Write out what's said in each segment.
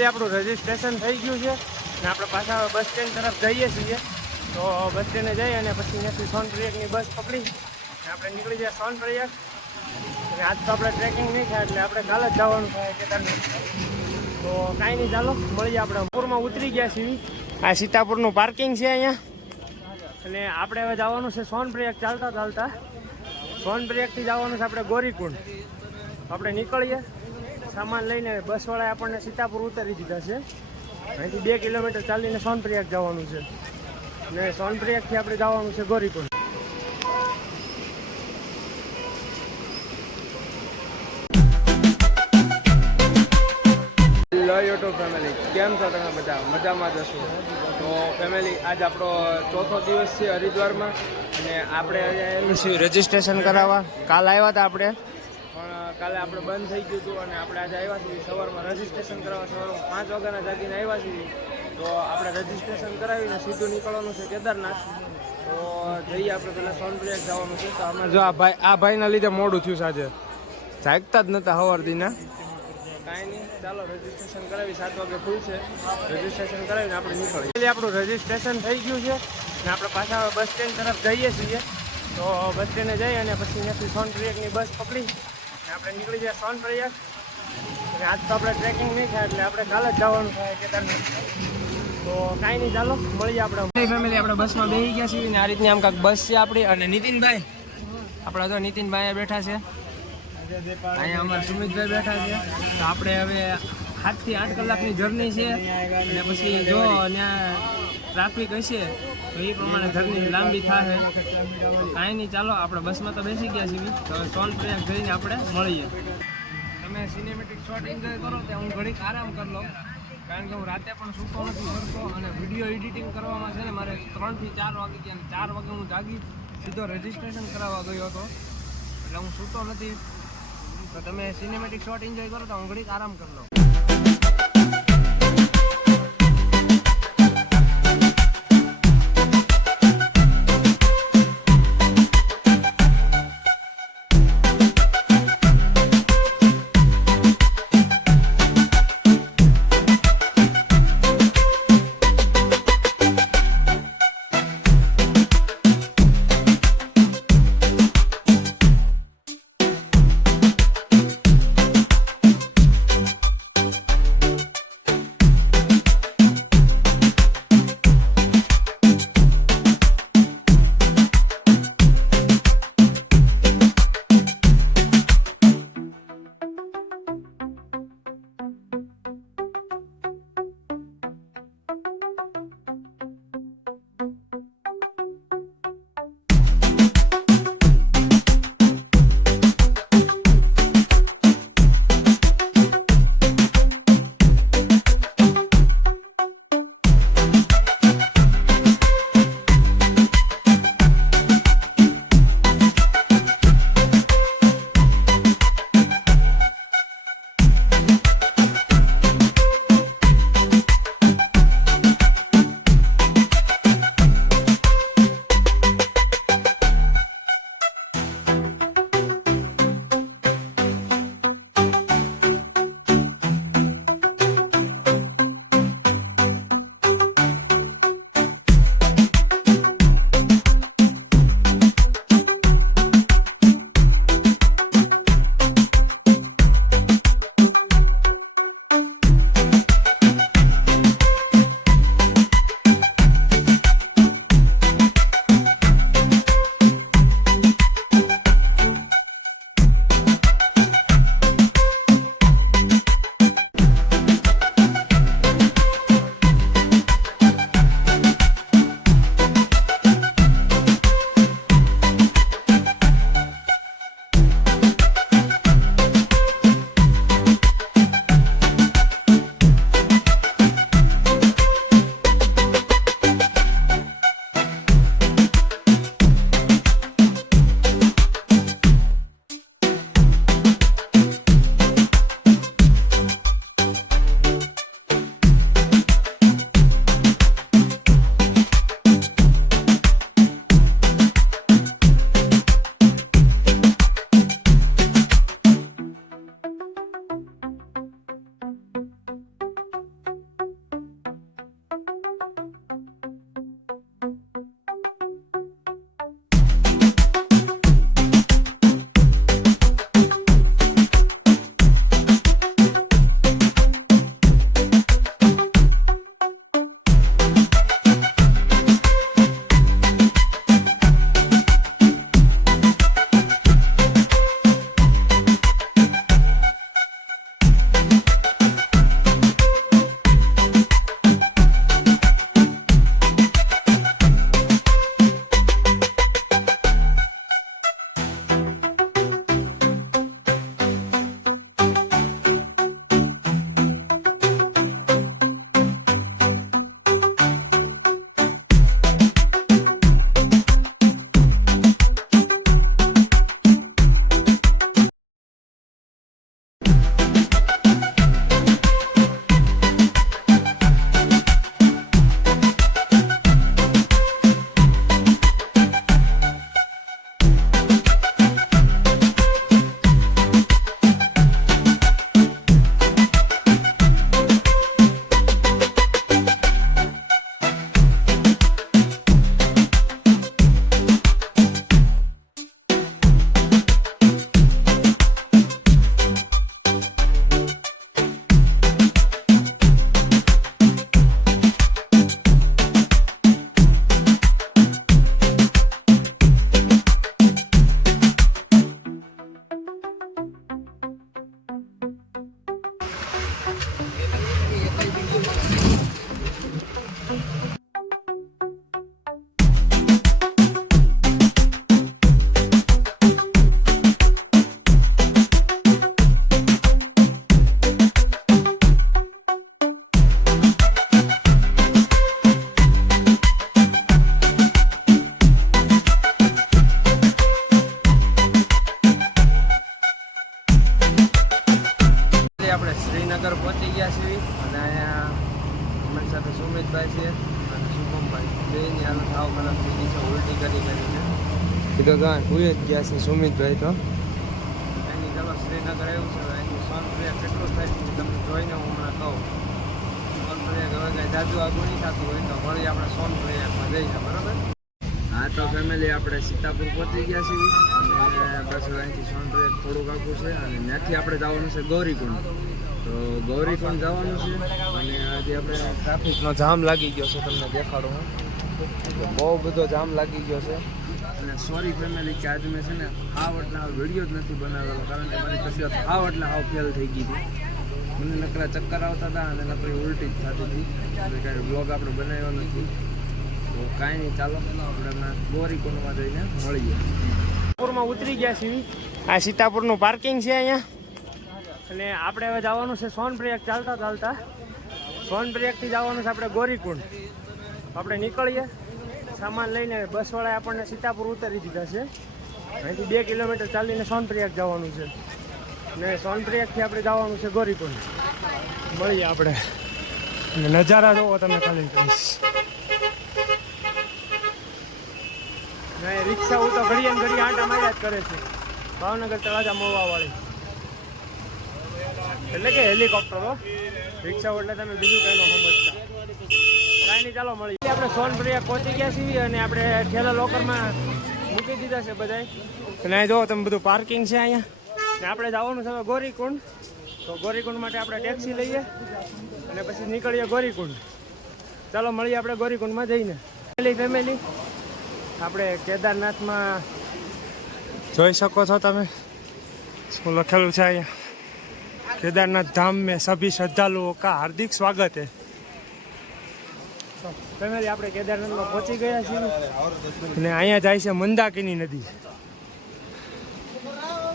Family આપણું registration થઈ ગયું છે અને આપણે પાછા બસ સ્ટેન્ડ તરફ જઈએ છીએ. તો બસ સ્ટેન્ડે જઈ અને પછી ત્યાંથી સોનપ્રયાગની બસ પકડી અને આપણે નીકળી જાય સોનપ્રયાગ. અને આજ તો આપણે ટ્રેકિંગ નહીં થાય એટલે આપણે કાલે જ જવાનું થાય કેદારનાથ. તો કાંઈ નહીં, ચાલો મળીએ. આપણે પૂરમાં ઉતરી ગયા છીએ. આ સીતાપુરનું પાર્કિંગ છે અહીંયા. અને આપણે હવે જવાનું છે સોનપ્રયાગ ચાલતા ચાલતા. સોનપ્રયાગથી જવાનું છે આપણે ગોરીકુંડ. આપણે નીકળીએ સામાન લઈને. બસવાળાએ આપણને સીતાપુર ઉતારી દીધા છે. અહીંથી 2 કિલોમીટર ચાલીને સોનપ્રયાગ જવાનું છે અને સોનપ્રયાગથી આપણે જવાનું છે ગોરીકુંડ. હેલો યુટ્યુબ ફેમિલી, કેમ છો તમે બધા? મજામાં જશો? તો ફેમિલી આજ આપણો ચોથો દિવસ છે હરિદ્વારમાં અને આપણે અહીંયા રજીસ્ટ્રેશન કરાવવા. કાલ આવ્યા હતા આપણે, પણ કાલે આપણે બંધ થઈ ગયું હતું અને આપણે આજે આવ્યા છીએ સવારમાં રજીસ્ટ્રેશન કરાવવા. સવારમાં 5 વાગ્યાના જાગીને આવ્યા છીએ. તો આપણે રજીસ્ટ્રેશન કરાવીને સીધું નીકળવાનું છે કેદારનાથ. તો જઈએ આપણે પહેલાં સોનપ્રયાગ જવાનું છે. તો અમે જો આ ભાઈના લીધે મોડું થયું સાંજે, જાગતા જ નહોતા સવારથીના. કાંઈ નહીં, ચાલો રજીસ્ટ્રેશન કરાવી. 7 વાગે ખુલ છે. રજીસ્ટ્રેશન કરાવીને આપણે નીકળીએ. આપણું રજીસ્ટ્રેશન થઈ ગયું છે અને આપણે પાછા બસ સ્ટેન્ડ તરફ જઈએ છીએ. તો બસ સ્ટેન્ડે જઈ અને પછી ત્યાંથી સોનપ્રયાગની બસ પકડી અને આપણે નીકળી જાય સોનપ્રયાગ. અને આજ તો આપણે ટ્રેકિંગ નહીં થાય એટલે આપણે કાલે જ જવાનું થાય કેદારનાથ. તો કાંઈ નહીં, ચાલો મળીએ. આપણે ફેમિલી આપણે બસમાં બેસી ગયા છીએ. આ રીતની આમ કાંઈક બસ છે આપણી. અને નીતિનભાઈ, આપણા જો નીતિનભાઈ બેઠા છે. અહીંયા અમારા સુમિતભાઈ બેઠા છે. તો આપણે હવે 7 થી 8 કલાકની જર્ની છે. અને પછી જો ત્યાં ટ્રાફિક હશે તો એ પ્રમાણે જર્ની લાંબી થશે. કાંઈ નહીં, ચાલો આપણે બસમાં તો બેસી ગયા છીએ. તો સોનપ્રયાગ જઈને આપણે મળીએ. તમે સિનેમેટિક શોટ એન્જોય કરો ત્યાં હું ઘડીક આરામ કરી લઉં, કારણ કે હું રાતે પણ સૂતો નથી કરતો. અને વિડીયો એડિટિંગ કરવામાં છે ને મારે 3 થી 4 વાગી ગયા. અને 4 વાગે હું જાગી સીધો રજીસ્ટ્રેશન કરાવવા ગયો હતો, એટલે હું સૂતો નથી. તો તમે સિનેમેટિક શોટ એન્જોય કરો તો હું ઘડીક આરામ કરી લઉં. છીએ અને અહીંયા અમારી સાથે સુમિતભાઈ છે અને શુભમભાઈ બેની હાલત આવ ખરાબ થઈ ગઈ છે ઉલટી કરીને એ તો ગાં હુઈ જ ગયા છે સુમિતભાઈ તો એની ચાલો શ્રીનગર આવ્યું છે એનું સોનપ્રિયા કેટલું થાય છે તમને જોઈને હું હમણાં કહું સોનપ્રિયા હવે કાંઈ જાજુ આગળ નહીં થતું હોય તો વળી આપણે સોનપ્રિયામાં જઈએ બરાબર. હા તો ફેમિલી આપણે સીતાપુર પહોંચી ગયા છીએ અને બસ અહીંથી સોનપ્રિયા થોડુંક આગું છે અને ત્યાંથી આપણે જવાનું છે ગૌરીકુંડ. તો ગૌરીકુંડ જવાનું છે અને આજે આપણે ટ્રાફિકનો જામ લાગી ગયો છે તમને દેખાડું હું બહુ બધો જામ લાગી ગયો છે અને સોરી ફેમિલી કે આજે મેં છે ને હાવ એટલે વિડીયો જ નથી બનાવેલો કારણ કે મારી તબિયત હાવ એટલે હાવ ફેલ થઈ ગઈ હતી. મને નકરા ચક્કર આવતા હતા અને નકરી ઉલટી જ થતી હતી એટલે કાંઈ બ્લોગ આપણે બનાવ્યો નથી. તો કાંઈ નહીં ચાલો આપણે ગૌરીકુંડમાં જઈને મળીએ. સીતાપુરમાં ઉતરી ગયા છીએ. આ સીતાપુરનું પાર્કિંગ છે અહીંયા અને આપણે હવે જવાનું છે સોનપ્રિયાગ ચાલતા ચાલતા. સોનપ્રિયાગથી જવાનું છે આપણે ગૌરીકુંડ. આપણે નીકળીએ સામાન લઈને બસવાળાએ આપણને સીતાપુર ઉતારી દીધા છે. અહીંથી 2 કિલોમીટર ચાલીને સોનપ્રિયાગ જવાનું છે અને સોનપ્રિયાગથી આપણે જવાનું છે ગૌરીકુંડ. મળીએ આપણે અને નજારા જોવો તમે ખાલી કહીશ. રિક્ષાઓ તો ઘડીએ ઘડી આંટા માર્યા જ કરે છે ભાવનગર તળાજા મોવાવાળી એટલે કે હેલિકોપ્ટરો રિક્ષાઓ એટલે તમે બીજું કંઈ ન સમજતા. કાંઈ નહીં ચાલો મળીએ. આપણે સોનપ્રિયાગ પહોંચી ગયા છીએ અને આપણે ઠેલા લોકરમાં મૂકી દીધા છે બધાય અને અહીં જુઓ તમે બધું પાર્કિંગ છે અહીંયા ને આપણે જવાનું છે હવે ગૌરીકુંડ. તો ગૌરીકુંડ માટે આપણે ટેક્સી લઈએ અને પછી નીકળીએ ગૌરીકુંડ. ચાલો મળીએ આપણે ગૌરીકુંડમાં જઈને. ફેમિલી આપણે કેદારનાથમાં જોઈ શકો છો તમે શું લખેલું છે અહીંયા केदारनाथ धाम में सभी श्रद्धालुओं का हार्दिक स्वागत है. ફેમિલી આપણે કેદારનાથમાં પહોંચી ગયા છીએ અને અહીંયા જાય છે મંદાકિની નદી.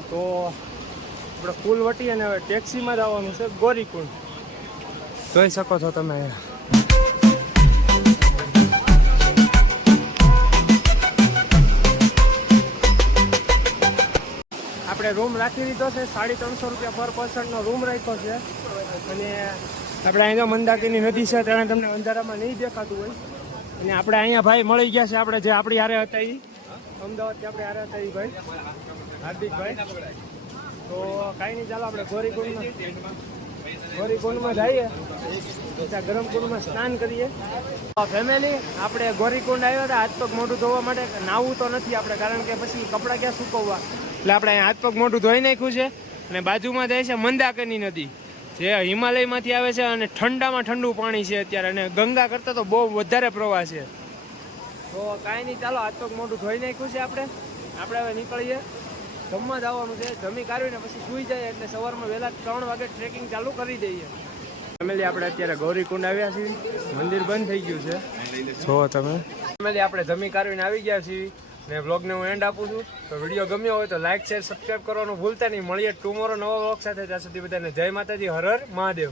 તો આપણે પુલ વટી અને હવે ટેક્સીમાં જવાનું છે ગૌરીકુંડ. જોઈ શકો છો તમે અહીંયા. આપણે રૂમ રાખી દીધો છે 350 રૂપિયા પર પર્સનનો રૂમ રાખ્યો છે અને આપણે અહીંયા મંદાકિની નદી છે ત્યાં તમને અંધારામાં નહીં દેખાતું હોય અને આપણે અહીંયા ભાઈ મળી ગયા છે આપણે જે આપણી હારે હતા એ અમદાવાદથી આપણે હારે હતા એ ભાઈ હાર્દિકભાઈ. તો કાંઈ નહીં ચાલો આપણે ગૌરીકુંડમાં જઈએ ત્યાં ગરમ કુંડમાં સ્નાન કરીએ. ફેમિલી આપણે ગૌરીકુંડ આવ્યા હતા હાથ પગ મોઢું ધોવા માટે. નાવું તો નથી આપણે કારણ કે પછી કપડાં ક્યાં સુકવવા એટલે આપણે અહીંયા હાથ પગ મોઢું ધોઈ નાખ્યું છે અને બાજુમાં જાય છે મંદાકિની નદી જે હિમાલયમાંથી આવે છે અને ઠંડામાં ઠંડુ પાણી છે અત્યારે અને ગંગા કરતાં તો બહુ વધારે પ્રવાહ છે. તો કાંઈ નહીં ચાલો હાથ પગ મોઢું ધોઈ નાખ્યું છે આપણે હવે નીકળીએ. જમવા જવાનું છે જમી કાઢીને પછી સૂઈ જાય એટલે સવારમાં વહેલા 3 વાગે ટ્રેકિંગ ચાલુ કરી દઈએ. ફેમિલી આપણે અત્યારે ગૌરીકુંડ આવ્યા છીએ. મંદિર બંધ થઈ ગયું છે જો તમે. ફેમિલી આપણે જમી કાઢીને આવી ગયા છીએ ને બ્લોગને હું એન્ડ આપું છું. તો વિડીયો ગમ્યો હોય તો લાઈક શેર સબસ્ક્રાઈબ કરવાનું ભૂલતા નહીં. મળીએ ટુમોરો નવા બ્લોગ સાથે. ત્યાં સુધી બધાને જય માતાજી, હર હર મહાદેવ.